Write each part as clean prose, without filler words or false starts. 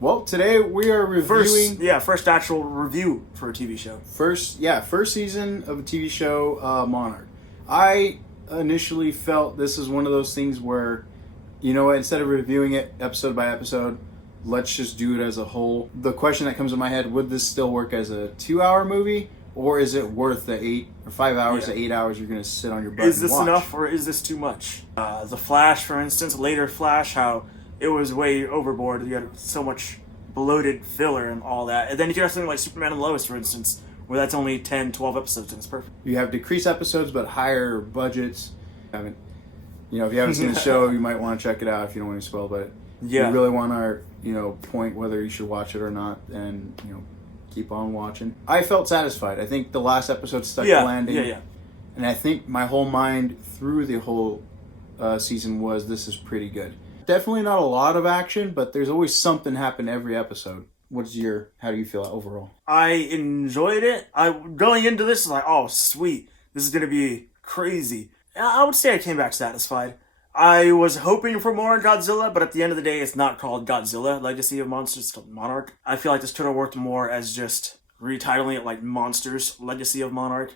Well, today we are reviewing first actual review for a TV show. First season of a TV show, Monarch. I initially felt this is one of those things where, you know what, instead of reviewing it episode by episode, let's just do it as a whole. The question that comes in my head, would this still work as a 2-hour movie? Or is it worth the 8 or 5 hours to 8 hours you're going to sit on your butt Is this and watch? enough or is this too much? The Flash, for instance, later Flash, how it was way overboard. You had so much bloated filler and all that. And then you can have something like Superman and Lois, for instance, where that's only 10, 12 episodes and it's perfect. You have decreased episodes but higher budgets. If you haven't seen the show, you might want to check it out if you don't want to spoil, but you really want our, point whether you should watch it or not, and, keep on watching. I felt satisfied. I think the last episode stuck the landing. Yeah. And I think my whole mind through the whole season was this is pretty good. Definitely not a lot of action, but there's always something happen every episode. How do you feel overall? I enjoyed it. Going into this is like, oh, sweet. This is going to be crazy. I would say I came back satisfied. I was hoping for more Godzilla, but at the end of the day, it's not called Godzilla, Legacy of Monsters, it's called Monarch. I feel like this could have worked more as just retitling it like Monsters, Legacy of Monarch.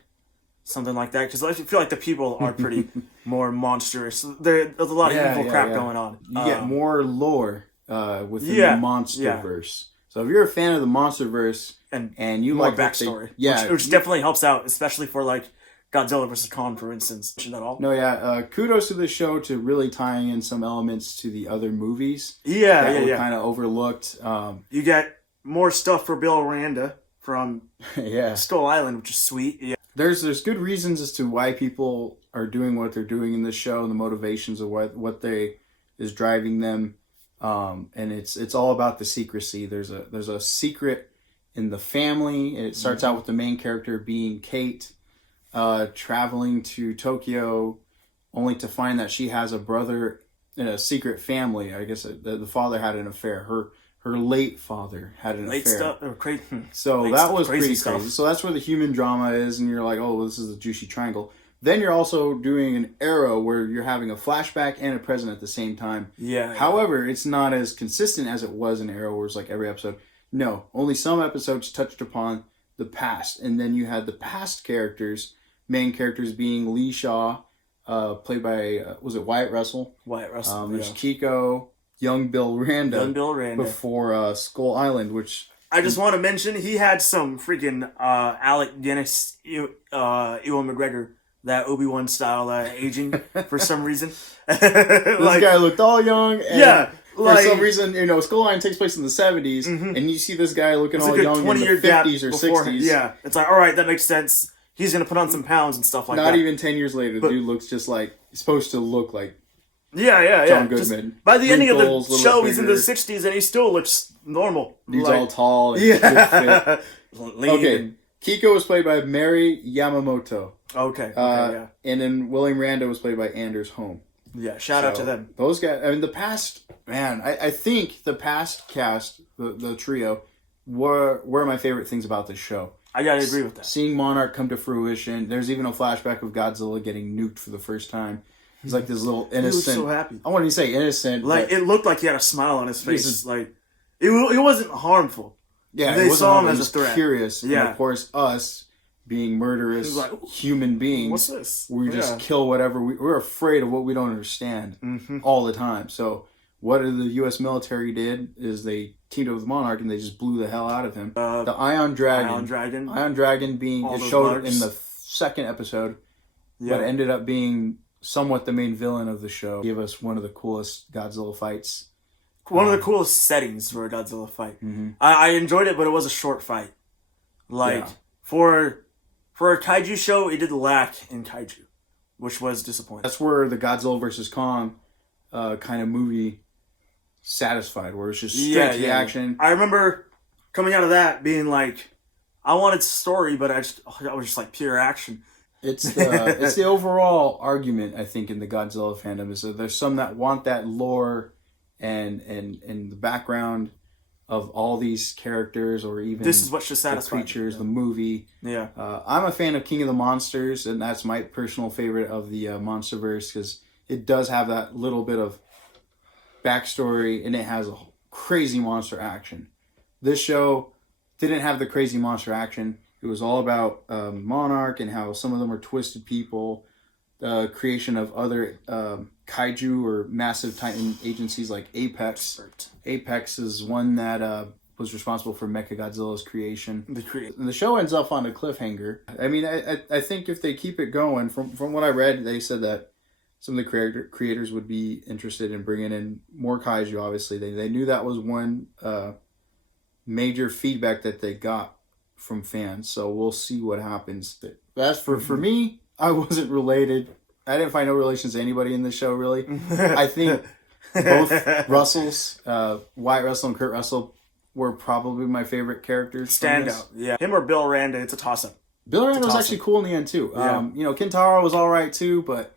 Something like that, because I feel like the people are pretty more monstrous. There's a lot of evil crap going on. You get more lore within the monsterverse. So if you're a fan of the monsterverse and you more like backstory, which definitely helps out, especially for like Godzilla vs. Kong, for instance. That all? No, kudos to the show to really tying in some elements to the other movies. That were kind of overlooked. You get more stuff for Bill Randa from Skull Island, which is sweet. Yeah. There's good reasons as to why people are doing what they're doing in this show and the motivations of what is driving them. And it's all about the secrecy. There's a secret in the family, and it starts out with the main character being Kate, traveling to Tokyo, only to find that she has a brother in a secret family. I guess the father had an affair. Her late father had an affair. So that was pretty crazy. So that's where the human drama is, and you're like, oh, this is a juicy triangle. Then you're also doing an Arrow where you're having a flashback and a present at the same time. However, it's not as consistent as it was in Arrow, where it's like every episode. No, only some episodes touched upon the past. And then you had the past characters, main characters being Lee Shaw, played by, was it Wyatt Russell? Wyatt Russell, There's Kiko, young Bill Randa. Before Skull Island, which... I just want to mention, he had some freaking Alec Guinness, Ewan McGregor, that Obi-Wan style aging for some reason. This guy looked all young. And for some reason, Skull Island takes place in the 70s, and you see this guy looking all young in the 50s or 60s. Yeah, it's like, all right, that makes sense. He's going to put on some pounds and stuff like that. Not even 10 years later, the dude looks just like, he's supposed to look like John Goodman. Just, by the ending of the show, he's in the 60s, and he still looks normal. He's all tall and good fit. Okay, Kiko was played by Mary Yamamoto. Okay, and then William Randa was played by Anders Holm. Yeah, shout out to them. Those guys, I mean, the past, man, I think the past cast, the trio, were my favorite things about this show. I gotta agree with that. Seeing Monarch come to fruition. There's even a flashback of Godzilla getting nuked for the first time. He's like this little innocent. He was so happy. I wouldn't even say innocent. Like, it looked like he had a smile on his face. Like, it wasn't harmful. Yeah, they saw him as a threat. Curious. Yeah. And of course, us being murderous human beings. What's this? We just kill whatever. We're afraid of what we don't understand all the time. So what the U.S. military did is they teamed up with Monarch and they just blew the hell out of him. The Ion Dragon being it showed in the second episode, but ended up being somewhat the main villain of the show. Gave us one of the coolest Godzilla fights. One of the coolest settings for a Godzilla fight. I enjoyed it, but it was a short fight. For a kaiju show, it did lack in kaiju, which was disappointing. That's where the Godzilla vs. Kong kind of movie satisfied, where it's just straight to the action. I remember coming out of that being like, I wanted story, but I was just like pure action. It's the overall argument, I think, in the Godzilla fandom is that there's some that want that lore and the background of all these characters, or even this is what should satisfy the creatures, the movie. I'm a fan of King of the Monsters, and that's my personal favorite of the MonsterVerse, because it does have that little bit of backstory, and it has a crazy monster action. This show didn't have the crazy monster action. It was all about Monarch and how some of them are twisted people, the creation of other kaiju or massive titan agencies like Apex. Apex is one that was responsible for Mechagodzilla's creation. And the show ends up on a cliffhanger. I mean, I think if they keep it going, from what I read, they said that some of the creators would be interested in bringing in more kaiju, obviously. They knew that was one major feedback that they got from fans. So we'll see what happens. But as for me, I wasn't related. I didn't find no relations to anybody in the show, really. I think both Russells, Wyatt Russell and Kurt Russell, were probably my favorite characters. Standout. Yeah. Him or Bill Randa, it's a toss-up. Bill Randa was actually cool in the end, too. Yeah. Kintaro was all right, too, but...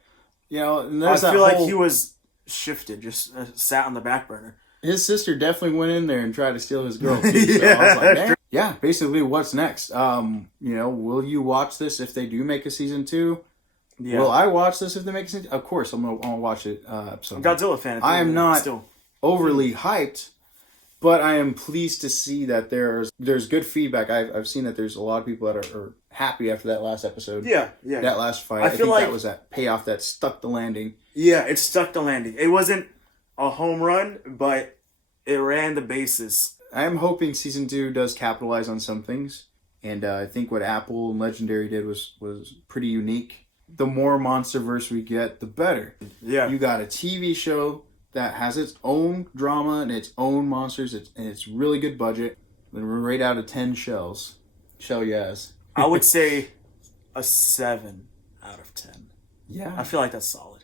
and I feel like he was shifted, just sat on the back burner. His sister definitely went in there and tried to steal his girl, too. So I was like, man. Yeah, basically, what's next? Will you watch this if they do make a season 2? Yeah. Will I watch this if they make a season 2? Of course, I'm gonna watch it. I'm a Godzilla fan. I am not overly hyped, but I am pleased to see that there's good feedback. I've seen that there's a lot of people that are happy after that last episode. Yeah. That last fight. I think that was that payoff that stuck the landing. Yeah, it stuck the landing. It wasn't a home run, but it ran the bases. I am hoping season 2 does capitalize on some things, and I think what Apple and Legendary did was pretty unique. The more MonsterVerse we get, the better. Yeah. You got a TV show that has its own drama and its own monsters, and it's really good budget. Then we're right out of 10 shellyeahs. I would say a 7 out of 10. Yeah. I feel like that's solid.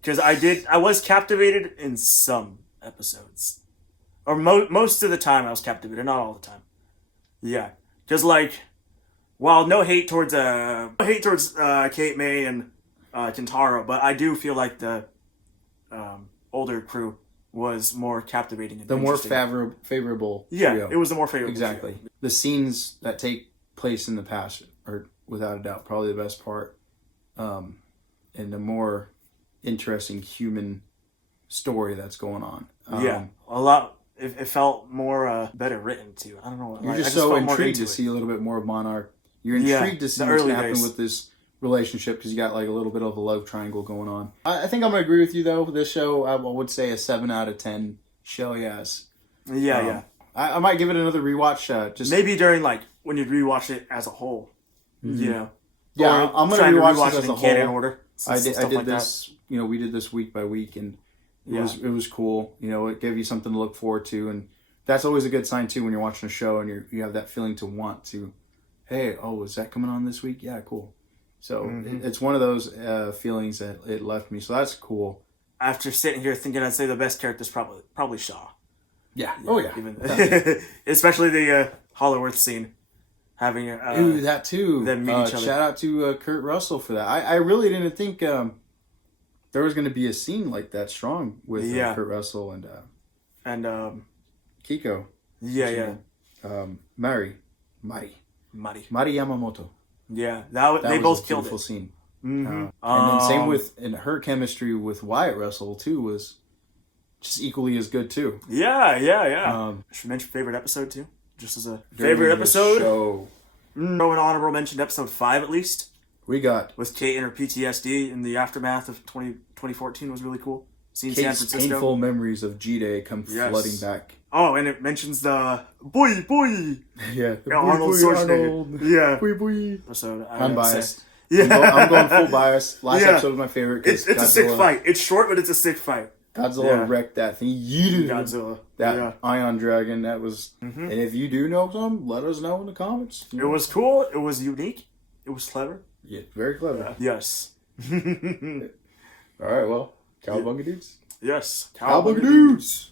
Because I was captivated in some episodes. Or most of the time I was captivated, not all the time. Yeah. Because while no hate towards Kate May and Kintaro, but I do feel like the older crew was more captivating and the more favorable yeah, trio. It was the more favorable exactly trio. The scenes that take place in the past are without a doubt probably the best part, and the more interesting human story that's going on. A lot. It felt more better written too. I don't know. You're just so intrigued to see a little bit more of Monarch. You're intrigued to see what's going to happen with this relationship because you got like a little bit of a love triangle going on. I think I'm going to agree with you though. This show, I would say a 7 out of 10 shellyeahs. Yeah. I might give it another rewatch. Just maybe during when you rewatch it as a whole. Yeah, I'm going to rewatch this as a whole. In order. I did this. We did this week by week, and it was cool. It gave you something to look forward to, and that's always a good sign too when you're watching a show and you have that feeling to want to. Hey, is that coming on this week? Yeah, cool. So it's one of those feelings that it left me. So that's cool. After sitting here thinking, I'd say the best character is probably Shaw. Yeah. Oh yeah. Especially the Hollowworth scene. Having that too. Them meet each other. Shout out to Kurt Russell for that. I really didn't think there was going to be a scene like that strong with Kurt Russell and Kiko. Yeah. Mari Yamamoto. Yeah, they both killed it. Beautiful scene. Mm-hmm. And then same with her chemistry with Wyatt Russell too was just equally as good too. Yeah. Should mention favorite episode too, just as a favorite episode. Show. An honorable mention, episode 5 at least. We got with Kate and her PTSD in the aftermath of 2014 was really cool. Seeing Kate's San Francisco. painful memories of G-Day come flooding back. Oh, and it mentions the boy. Yeah, Arnold Schwarzenegger. Yeah, boy. Episode. I'm biased. Yeah, I'm going full bias. Last episode was my favorite. It's a sick fight. It's short, but it's a sick fight. Godzilla wrecked that thing. Godzilla. That Ion Dragon. That was. And if you do know some, let us know in the comments. It was cool. It was unique. It was clever. Yeah, very clever. Yes. All right. Well, Cowabunga dudes. Yes. Cowabunga dudes.